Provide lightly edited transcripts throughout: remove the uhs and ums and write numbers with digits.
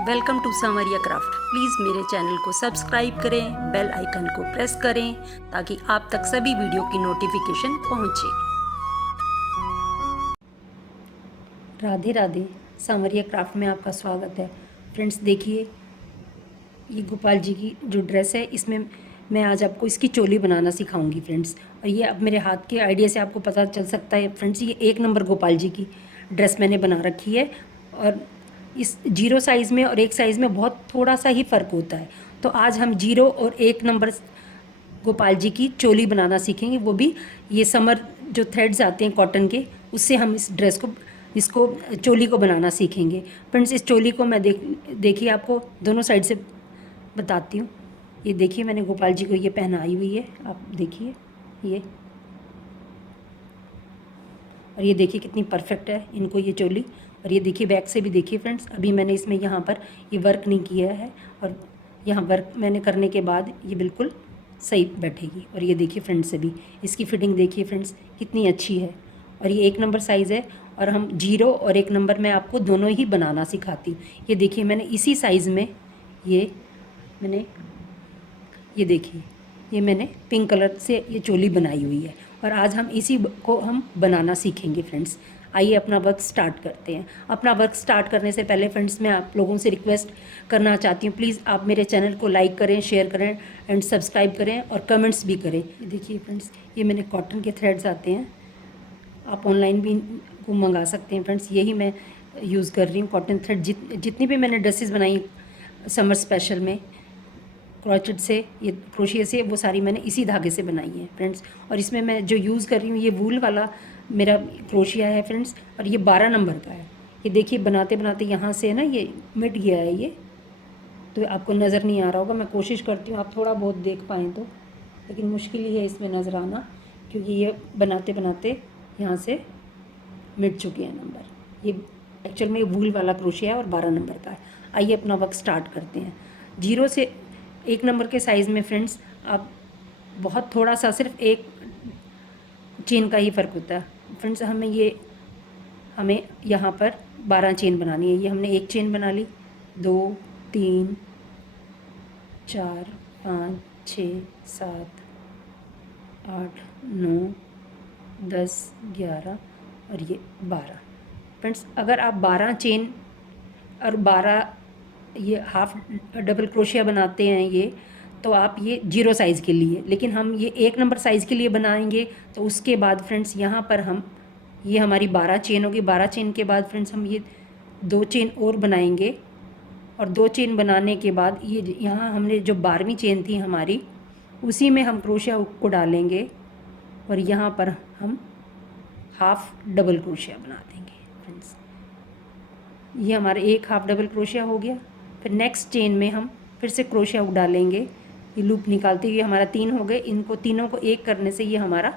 Welcome to Sanwariya craft. Please मेरे channel को subscribe करें, बेल आइकन को प्रेस करें ताकि आप तक सभी वीडियो की नोटिफिकेशन पहुंचे। राधे राधे, सांवरिया क्राफ्ट में आपका स्वागत है। फ्रेंड्स देखिए, ये गोपाल जी की जो ड्रेस है, इसमें मैं आज आपको इसकी चोली बनाना सिखाऊंगी फ्रेंड्स। और ये अब मेरे हाथ के आइडिया से आपको पता चल सकता है फ्रेंड्स, ये 1 नंबर गोपाल जी की ड्रेस मैंने बना रखी है। और इस 0 साइज़ में और 1 साइज़ में बहुत थोड़ा सा ही फ़र्क होता है। तो आज हम 0 और 1 नंबर गोपाल जी की चोली बनाना सीखेंगे, वो भी ये समर जो थ्रेड्स आते हैं कॉटन के, उससे हम इस ड्रेस को इसको चोली को बनाना सीखेंगे। फ्रेंड्स इस चोली को मैं देखिए आपको दोनों साइड से बताती हूँ। ये देखिए मैंने गोपाल जी को ये पहनाई हुई है, आप देखिए ये, और ये देखिए कितनी परफेक्ट है इनको ये चोली। और ये देखिए बैक से भी देखिए फ्रेंड्स, अभी मैंने इसमें यहाँ पर ये वर्क नहीं किया है, और यहाँ वर्क मैंने करने के बाद ये बिल्कुल सही बैठेगी। और ये देखिए फ्रेंड से भी इसकी फिटिंग देखिए फ्रेंड्स कितनी अच्छी है। और ये 1 नंबर साइज़ है, और हम 0 और 1 नंबर में आपको दोनों ही बनाना सिखाती हूँ। ये देखिए मैंने इसी साइज़ में ये देखिए ये मैंने पिंक कलर से ये चोली बनाई हुई है, और आज हम इसी को हम बनाना सीखेंगे फ्रेंड्स। आइए अपना वर्क स्टार्ट करते हैं। अपना वर्क स्टार्ट करने से पहले फ्रेंड्स मैं आप लोगों से रिक्वेस्ट करना चाहती हूँ, प्लीज़ आप मेरे चैनल को लाइक करें, शेयर करें एंड सब्सक्राइब करें, और कमेंट्स भी करें। ये देखिए फ्रेंड्स, ये मैंने कॉटन के थ्रेड्स आते हैं, आप ऑनलाइन भी इनको मंगा सकते हैं फ्रेंड्स। यही मैं यूज़ कर रही हूँ कॉटन थ्रेड। जितनी भी मैंने ड्रेसेस बनाई समर स्पेशल में क्रॉचेट से, ये क्रोशिया से, वो सारी मैंने इसी धागे से बनाई है फ्रेंड्स। और इसमें मैं जो यूज़ कर रही हूँ ये वूल वाला मेरा क्रोशिया है फ्रेंड्स, और ये 12 नंबर का है। ये देखिए बनाते बनाते यहाँ से ना ये मिट गया है, ये तो आपको नज़र नहीं आ रहा होगा। मैं कोशिश करती हूँ आप थोड़ा बहुत देख पाएँ तो, लेकिन मुश्किल ही है इसमें नज़र आना, क्योंकि ये बनाते बनाते यहाँ से मिट चुके हैं नंबर। ये एक्चुअल में वूल वाला क्रोशिया है और 12 नंबर का है। आइए अपना वर्क स्टार्ट करते हैं। 0 से 1 नंबर के साइज़ में फ्रेंड्स आप बहुत थोड़ा सा, सिर्फ एक चेन का ही फ़र्क होता है फ्रेंड्स। हमें यहाँ पर 12 चेन बनानी है। ये हमने एक चेन बना ली, 2 3 4 5 6 7 8 9 10 11 और ये 12 फ्रेंड्स। अगर आप 12 चेन और 12 ये हाफ डबल क्रोशिया बनाते हैं ये, तो आप ये 0 साइज़ के लिए, लेकिन हम ये 1 नंबर साइज़ के लिए बनाएंगे। तो उसके बाद फ्रेंड्स यहाँ पर हम ये हमारी 12 चेन होगी। 12 चेन के बाद फ्रेंड्स हम ये 2 चेन और बनाएंगे, और 2 चेन बनाने के बाद ये यहाँ हमने जो 12वीं चेन थी हमारी, उसी में हम क्रोशिया को डालेंगे, और यहाँ पर हम हाफ डबल क्रोशिया बना देंगे फ्रेंड्स। ये हमारा एक हाफ डबल क्रोशिया हो गया। फिर नेक्स्ट चेन में हम फिर से क्रोशिया डालेंगे, ये लूप निकालते हुए हमारा 3 हो गए। इनको तीनों को एक करने से ये हमारा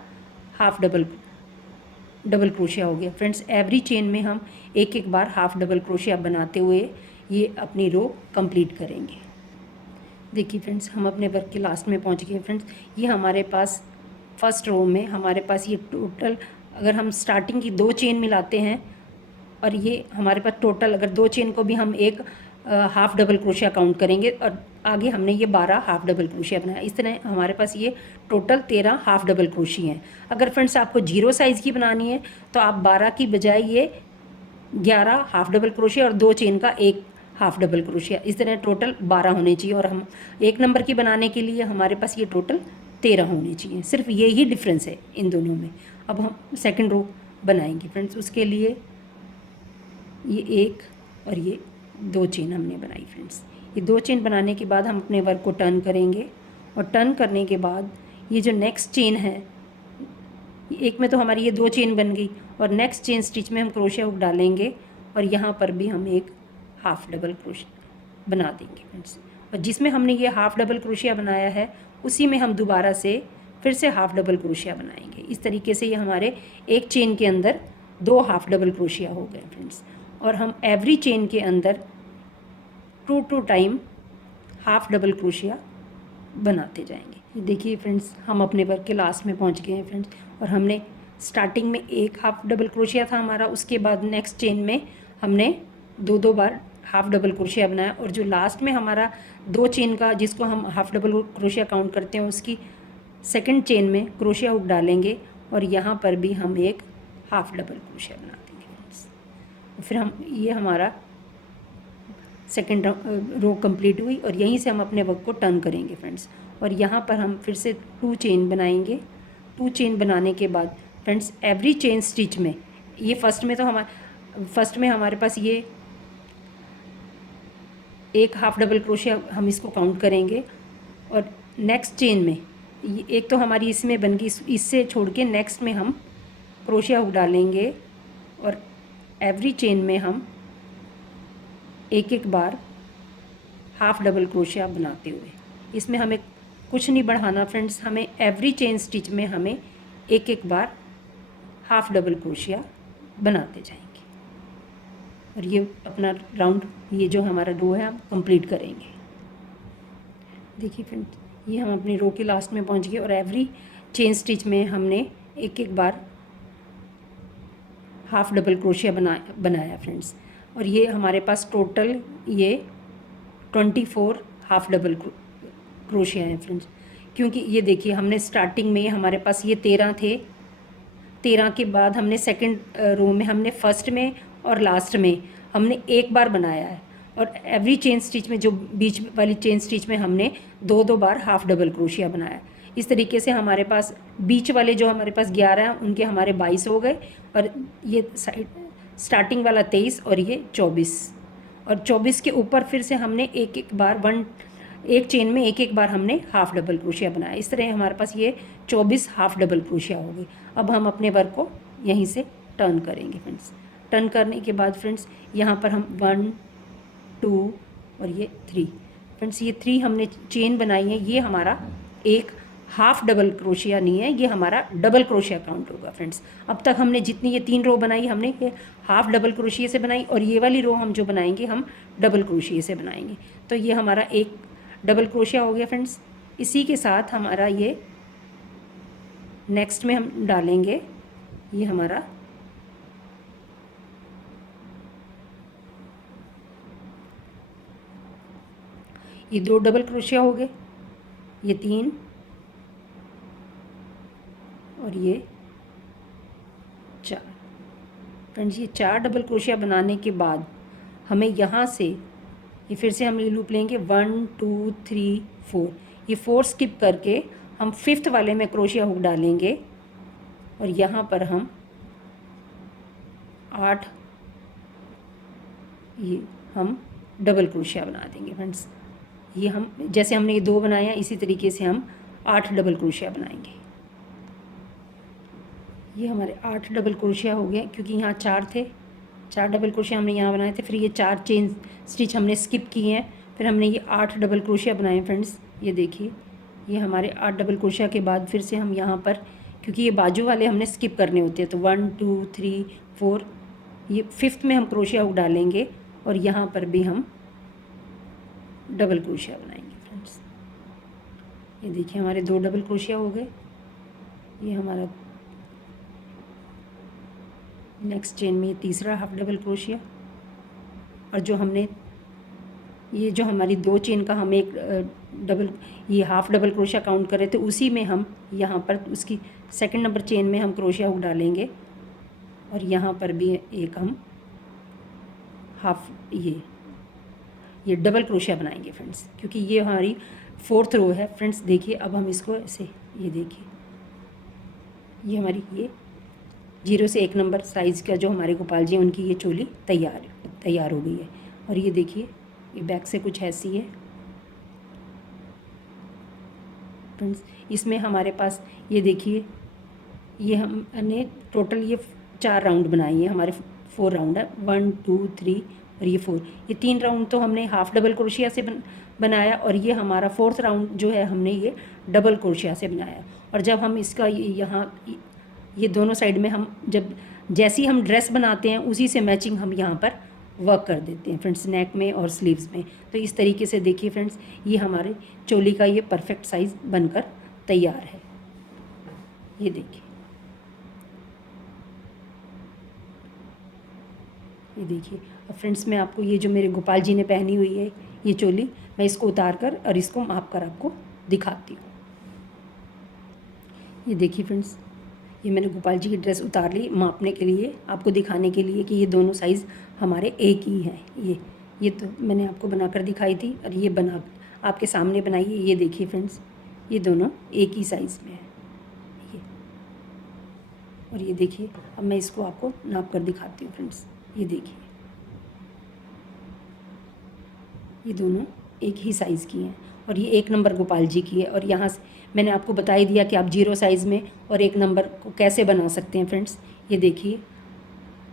हाफ डबल क्रोशिया हो गया फ्रेंड्स। एवरी चेन में हम एक एक बार हाफ डबल क्रोशिया बनाते हुए ये अपनी रो कंप्लीट करेंगे। देखिए फ्रेंड्स, हम अपने वर्क के लास्ट में पहुंच गए फ्रेंड्स। ये हमारे पास फर्स्ट रो में हमारे पास ये टोटल, अगर हम स्टार्टिंग की 2 चेन मिलाते हैं, और ये हमारे पास टोटल अगर 2 चेन को भी हम एक हाफ डबल क्रोशिया काउंट करेंगे, और आगे हमने ये 12 हाफ डबल क्रोशिया बनाया। इस तरह हमारे पास ये टोटल 13 हाफ डबल क्रोशिया हैं। अगर फ्रेंड्स आपको 0 साइज़ की बनानी है तो आप 12 की बजाय ये 11 हाफ डबल क्रोशिया और 2 चेन का एक हाफ डबल क्रोशिया, इस तरह टोटल 12 होने चाहिए। और हम 1 नंबर की बनाने के लिए हमारे पास ये टोटल 13 होने चाहिए। सिर्फ ये ही डिफरेंस है इन दोनों में। अब हम सेकेंड रो बनाएंगे फ्रेंड्स। उसके लिए ये 1 और ये 2 चेन हमने बनाई फ्रेंड्स। ये 2 चेन बनाने के बाद हम अपने वर्क को टर्न करेंगे, और टर्न करने के बाद ये जो नेक्स्ट चेन है, एक में तो हमारी ये 2 चेन बन गई, और नेक्स्ट चेन स्टिच में हम क्रोशिया हुक डालेंगे, और यहाँ पर भी हम एक हाफ डबल क्रोशिया बना देंगे फ्रेंड्स। और जिसमें हमने ये हाफ डबल क्रोशिया बनाया है उसी में हम दोबारा से फिर से हाफ डबल क्रोशिया बनाएंगे। इस तरीके से ये हमारे एक चेन के अंदर 2 हाफ डबल क्रोशिया हो गए फ्रेंड्स। और हम एवरी चेन के अंदर 2 टाइम हाफ डबल क्रोशिया बनाते जाएंगे। देखिए फ्रेंड्स, हम अपने वर्क के लास्ट में पहुंच गए हैं फ्रेंड्स। और हमने स्टार्टिंग में एक हाफ डबल क्रोशिया था हमारा, उसके बाद नेक्स्ट चेन में हमने 2 बार हाफ डबल क्रोशिया बनाया, और जो लास्ट में हमारा 2 चेन का जिसको हम हाफ डबल क्रोशिया काउंट करते हैं उसकी सेकंड चेन में क्रोशिया हुक डालेंगे, और यहाँ पर भी हम एक हाफ डबल क्रोशिया बना देंगे फ्रेंड्स। फिर हम ये हमारा सेकंड रो कंप्लीट हुई, और यहीं से हम अपने वर्क को टर्न करेंगे फ्रेंड्स। और यहाँ पर हम फिर से 2 चेन बनाएंगे। 2 चेन बनाने के बाद फ्रेंड्स एवरी चेन स्टिच में, ये फर्स्ट में हमारे पास ये एक हाफ डबल क्रोशिया हम इसको काउंट करेंगे, और नेक्स्ट चेन में एक तो हमारी इसमें बन गई, इससे छोड़ के नेक्स्ट में हम क्रोशिया हुक डालेंगे, और एवरी चेन में हम एक एक बार हाफ डबल क्रोशिया बनाते हुए, इसमें हमें कुछ नहीं बढ़ाना फ्रेंड्स, हमें एवरी चेन स्टिच में हमें एक एक बार हाफ डबल क्रोशिया बनाते जाएंगे, और ये अपना राउंड, ये जो हमारा रो है हम कंप्लीट करेंगे। देखिए फ्रेंड्स, ये हम अपनी रो के लास्ट में पहुंच गए, और एवरी चेन स्टिच में हमने एक एक बार हाफ डबल क्रोशिया बनाया फ्रेंड्स। और ये हमारे पास टोटल ये 24 हाफ डबल क्रोशिया हैं फ्रेंड्स, क्योंकि ये देखिए हमने स्टार्टिंग में हमारे पास ये 13 थे, 13 के बाद हमने सेकंड रो में हमने फर्स्ट में और लास्ट में हमने एक बार बनाया है, और एवरी चेन स्टिच में जो बीच वाली चेन स्टिच में हमने 2-2 बार हाफ डबल क्रोशिया बनाया। इस तरीके से हमारे पास बीच वाले जो हमारे पास 11 हैं उनके हमारे 22 हो गए, और ये साइड स्टार्टिंग वाला 23 और ये 24, और 24 के ऊपर फिर से हमने एक एक बार एक चेन में एक एक बार हमने हाफ डबल क्रोशिया बनाया। इस तरह हमारे पास ये 24 हाफ डबल क्रोशिया हो गई। अब हम अपने वर्क को यहीं से टर्न करेंगे फ्रेंड्स। टर्न करने के बाद फ्रेंड्स यहाँ पर हम 1 2 और ये 3 फ्रेंड्स, ये 3 हमने चेन बनाई है, ये हमारा एक हाफ डबल क्रोशिया नहीं है, ये हमारा डबल क्रोशिया काउंट होगा फ्रेंड्स। अब तक हमने जितनी ये 3 रो बनाई हमने ये हाफ डबल क्रोशिया से बनाई, और ये वाली रो हम जो बनाएंगे हम डबल क्रोशिया से बनाएंगे। तो ये हमारा एक डबल क्रोशिया हो गया फ्रेंड्स। इसी के साथ हमारा ये नेक्स्ट में हम डालेंगे ये हमारा ये 2 डबल क्रोशिया हो गए, ये 3 और ये 4 फ्रेंड्स। ये 4 डबल क्रोशिया बनाने के बाद हमें यहाँ से ये फिर से हम ये लूप लेंगे 1 2 3 4, ये 4 स्किप करके हम 5th वाले में क्रोशिया हुक डालेंगे, और यहाँ पर हम 8 ये हम डबल क्रोशिया बना देंगे फ्रेंड्स। ये हम जैसे हमने ये 2 बनाया इसी तरीके से हम 8 डबल क्रोशिया बनाएंगे। ये हमारे 8 डबल क्रोशिया हो गए, क्योंकि यहाँ 4 थे, 4 डबल क्रोशिया हमने यहाँ बनाए थे, फिर ये 4 चेन स्टिच हमने स्किप किए हैं, फिर हमने ये 8 डबल क्रोशिया बनाए फ्रेंड्स। ये देखिए ये हमारे 8 डबल क्रोशिया के बाद फिर से हम यहाँ पर, क्योंकि ये बाजू वाले हमने स्किप करने होते हैं, तो 1 2 3 4 ये 5th में हम क्रोशिया हुक डालेंगे, और यहाँ पर भी हम डबल क्रोशिया बनाएंगे फ्रेंड्स। ये देखिए हमारे 2 डबल क्रोशिया हो गए। ये हमारा नेक्स्ट चेन में तीसरा हाफ डबल क्रोशिया, और जो हमने ये जो हमारी 2 चेन का हम एक डबल ये हाफ डबल क्रोशिया काउंट कर रहे थे, उसी में हम यहाँ पर उसकी सेकंड नंबर चेन में हम क्रोशिया हुक डालेंगे, और यहाँ पर भी एक हम हाफ ये डबल क्रोशिया बनाएंगे फ्रेंड्स, क्योंकि ये हमारी 4th रो है फ्रेंड्स। देखिए अब हम इसको ऐसे, ये देखिए ये हमारी ये 0 से 1 नंबर साइज़ का जो हमारे गोपाल जी हैं उनकी ये चोली तैयार हो गई है। और ये देखिए ये बैक से कुछ ऐसी है फ्रेंड्स। इसमें हमारे पास ये देखिए ये हमने टोटल ये 4 राउंड बनाई है, हमारे 4 राउंड है, 1 2 3 और ये 4। ये 3 राउंड तो हमने हाफ डबल क्रोशिया से बनाया, और ये हमारा 4th राउंड जो है हमने ये डबल क्रोशिया से बनाया। और जब हम इसका यहाँ ये दोनों साइड में हम जब जैसी हम ड्रेस बनाते हैं उसी से मैचिंग हम यहाँ पर वर्क कर देते हैं फ्रेंड्स, नेक में और स्लीव्स में। तो इस तरीके से देखिए फ्रेंड्स ये हमारे चोली का ये परफेक्ट साइज़ बनकर तैयार है। ये देखिए ये देखिए अब फ्रेंड्स मैं आपको ये जो मेरे गोपाल जी ने पहनी हुई है ये चोली, मैं इसको उतार कर और इसको माप कर आपको दिखाती हूँ। ये देखिए फ्रेंड्स, ये मैंने गोपाल जी की ड्रेस उतार ली मापने के लिए, आपको दिखाने के लिए कि ये दोनों साइज़ हमारे एक ही हैं। ये तो मैंने आपको बनाकर दिखाई थी और ये बना आपके सामने बनाई है। ये देखिए फ्रेंड्स, ये दोनों एक ही साइज़ में है ये। और ये देखिए, अब मैं इसको आपको नाप कर दिखाती हूँ फ्रेंड्स। ये देखिए, ये दोनों एक ही साइज़ की हैं और ये 1 नंबर गोपाल जी की है। और यहाँ से मैंने आपको बता ही दिया कि आप 0 साइज़ में और 1 नंबर को कैसे बना सकते हैं फ्रेंड्स। ये देखिए,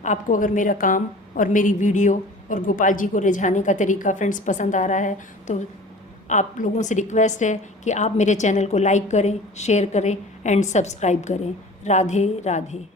आपको अगर मेरा काम और मेरी वीडियो और गोपाल जी को रिझाने का तरीका फ्रेंड्स पसंद आ रहा है तो आप लोगों से रिक्वेस्ट है कि आप मेरे चैनल को लाइक करें, शेयर करें एंड सब्सक्राइब करें। राधे राधे।